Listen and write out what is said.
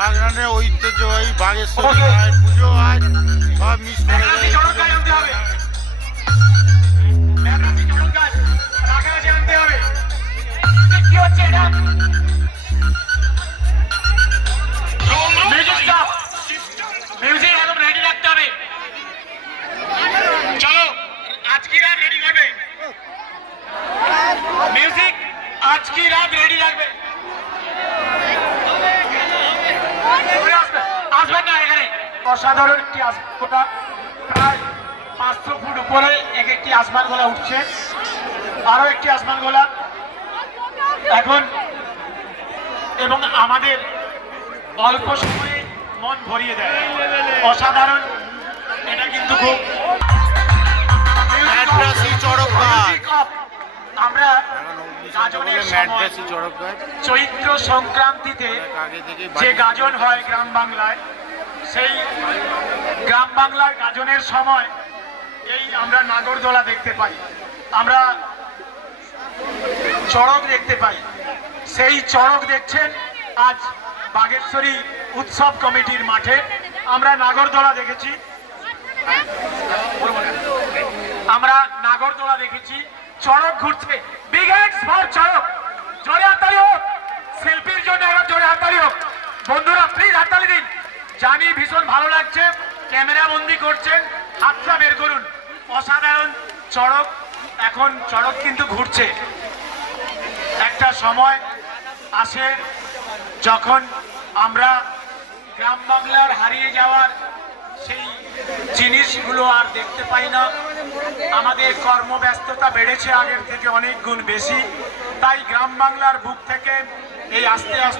বাগনানের ঐতিহ্যবাহী বাগেশ্বরী মায়ের পুজো আজ সব মিস করে চলো আজকে রাত রেডি মিউজিক আজকে রাত রেডি রাখবে ঘুরে আসবে আসবেন না এখানে অসাধারণ একটি আসমানগোলা প্রায় পাঁচশো ফুট উপরে এক একটি আসমান গোলা উঠছে। আরও একটি আসমান গোলা। এখন এবং আমাদের অল্প সময়ে মন ভরিয়ে দেয়। অসাধারণ। এটা কিন্তু খুব আমরা চৈত্র সংক্রান্তিতে যে গাজন হয় গ্রাম বাংলায় সেই গ্রাম বাংলার গাজনের সময় এই আমরা নাগরদোলা দেখতে পাই। আমরা চড়ক দেখতে পাই। সেই চড়ক দেখছেন আজ বাগেশ্বরী উৎসব কমিটির মাঠে। আমরা নাগরদোলা দেখেছি। আমরা নাগরদোলা দেখেছি। চড়ক ঘুরছে। জানি ভীষণ ভালো লাগছে, ক্যামেরা বন্দি করছেন হাতটা বের করুন। অসাধারণ চড়ক, এখন চড়ক কিন্তু ঘুরছে। একটা সময় আসে যখন আমরা গ্রাম বাংলার হারিয়ে যাওয়ার সেই জিনিসগুলো আর দেখতে পাই না। আমাদের কর্মব্যস্ততা বেড়েছে আগের থেকে অনেক গুণ বেশি। তাই গ্রাম বাংলার বুক থেকে এই আস্তে আস্তে